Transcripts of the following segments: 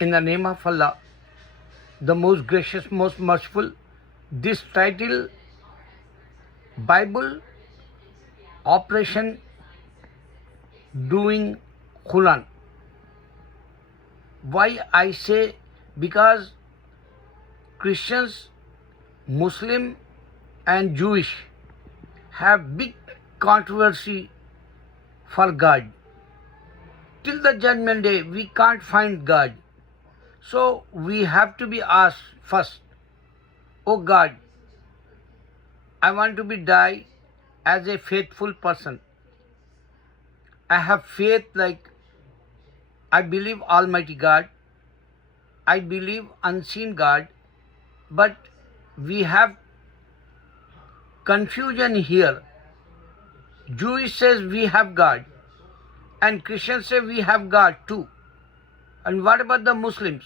In the name of Allah, the most gracious, most merciful, this title, Bible Operation Doing Quran. Why I say? Because Christians, Muslim and Jewish have big controversy for God. Till the judgment day, we can't find God. So we have to be asked first, oh God, I want to be die as a faithful person. I have faith, like I believe Almighty God, I believe unseen God, but we have confusion here. Jewish says we have God, and Christians say we have God too. And what about the Muslims?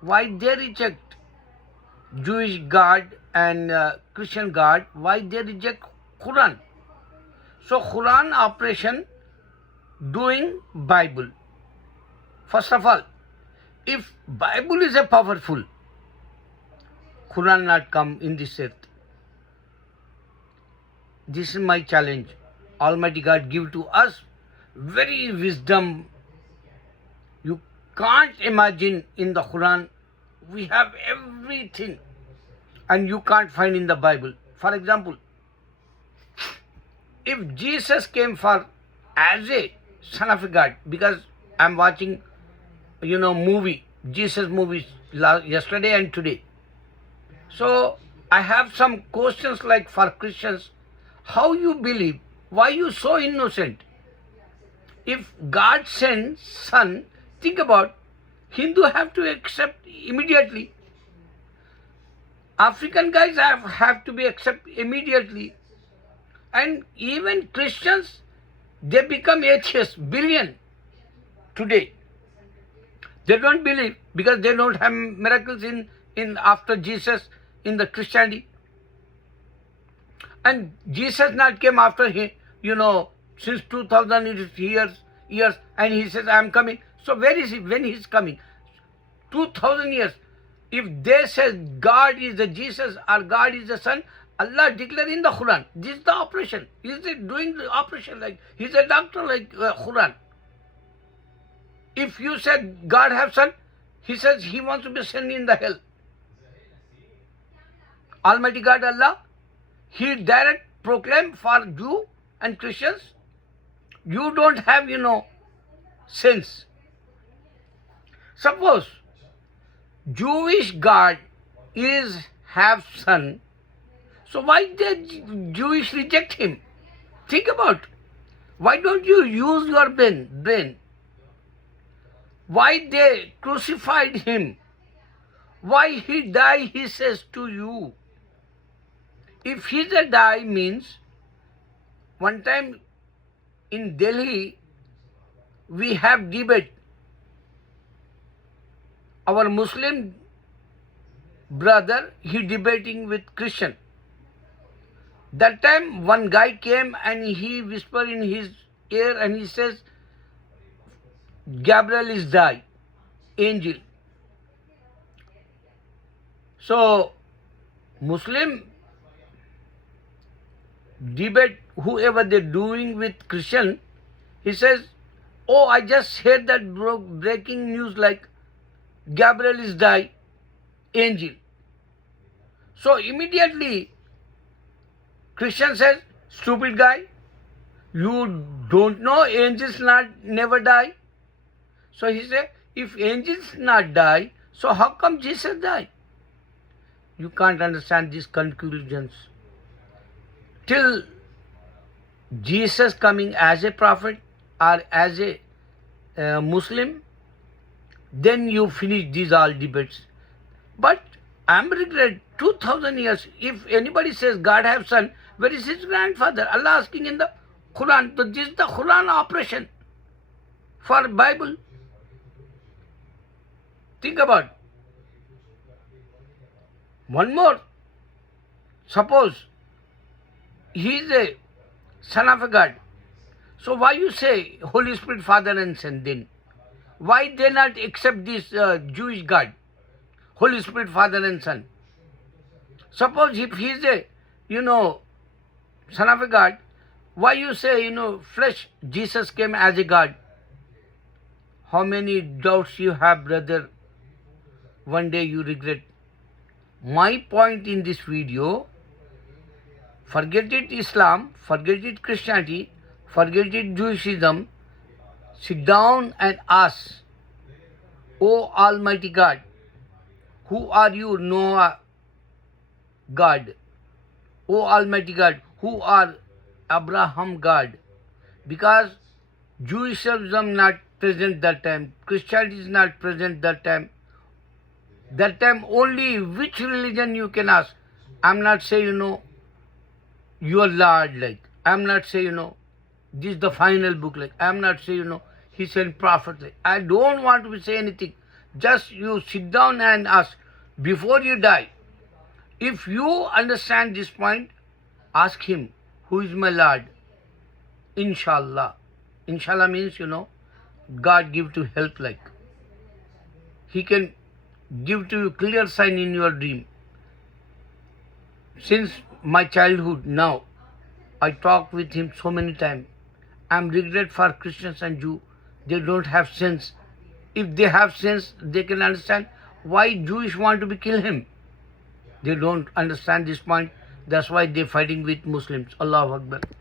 Why they reject Jewish God and Christian God? Why they reject Quran? So Quran operation doing Bible. First of all, if Bible is a powerful, Quran not come in this earth. This is my challenge. Almighty God give to us very wisdom. You can't imagine in the Quran. We have everything and you can't find in the Bible. For example, if Jesus came for as a son of God, because I'm watching, movie, Jesus movies yesterday and today. So I have some questions like for Christians, how you believe, why you so innocent? If God sends son, think about, Hindu have to accept immediately. African guys have to be accept immediately. And even Christians, they become atheists, billion today. They don't believe because they don't have miracles in after Jesus in the Christianity. And Jesus not came after him, since 2000 years, and he says, I am coming. So where is he when he is coming? 2000 years. If they say God is the Jesus or God is the Son, Allah declared in the Quran. This is the operation. He is doing the operation like he is a doctor like Quran. If you said God have son, he says he wants to be sent in the hell. Almighty God Allah, he direct proclaim for Jew and Christians. You don't have, sense. Suppose Jewish God is have son, so why did Jewish reject him? Think about, why don't you use your brain? Why they crucified him? Why he died, he says to you. If he's a die means, one time in Delhi, we have debate. Our Muslim brother, he debating with Christian. That time one guy came and he whispered in his ear and he says, Gabriel is die, angel. So Muslim debate, whoever they're doing with Christian, he says, oh, I just heard that breaking news like Gabriel is die, angel. So immediately Christian says, stupid guy, you don't know angels never die. So he said, if angels not die, so how come Jesus died? You can't understand these conclusions. Till Jesus coming as a prophet or as a Muslim, then you finish these all debates. But I am regret 2000 years. If anybody says God have son, where is his grandfather? Allah asking in the Quran. So this is the Quran operation for Bible. Think about. One more. Suppose he is a son of a God. So why you say Holy Spirit, Father and Son then? Why they not accept this Jewish God, Holy Spirit, Father and Son? Suppose if he is a, son of a God, why you say, flesh, Jesus came as a God? How many doubts you have, brother? One day you regret. My point in this video, forget it Islam, forget it Christianity, forget it Jewishism. Sit down and ask, O Almighty God, who are you, Noah God? O Almighty God, who are Abraham God? Because Jewishism not present that time, Christianity is not present that time. That time only which religion you can ask. I'm not saying, your Lord, like. I'm not saying, this is the final book, like. I'm not saying, he sent prophet, like. I don't want to say anything. Just you sit down and ask before you die. If you understand this point, ask him, who is my Lord? Inshallah. Inshallah means, God give to help, like. He can give to you clear sign in your dream. Since my childhood now, I talked with him so many times. I'm regret for Christians and Jews. They don't have sense. If they have sense, they can understand why Jewish want to be kill him. They don't understand this point. That's why they're fighting with Muslims. Allahu Akbar.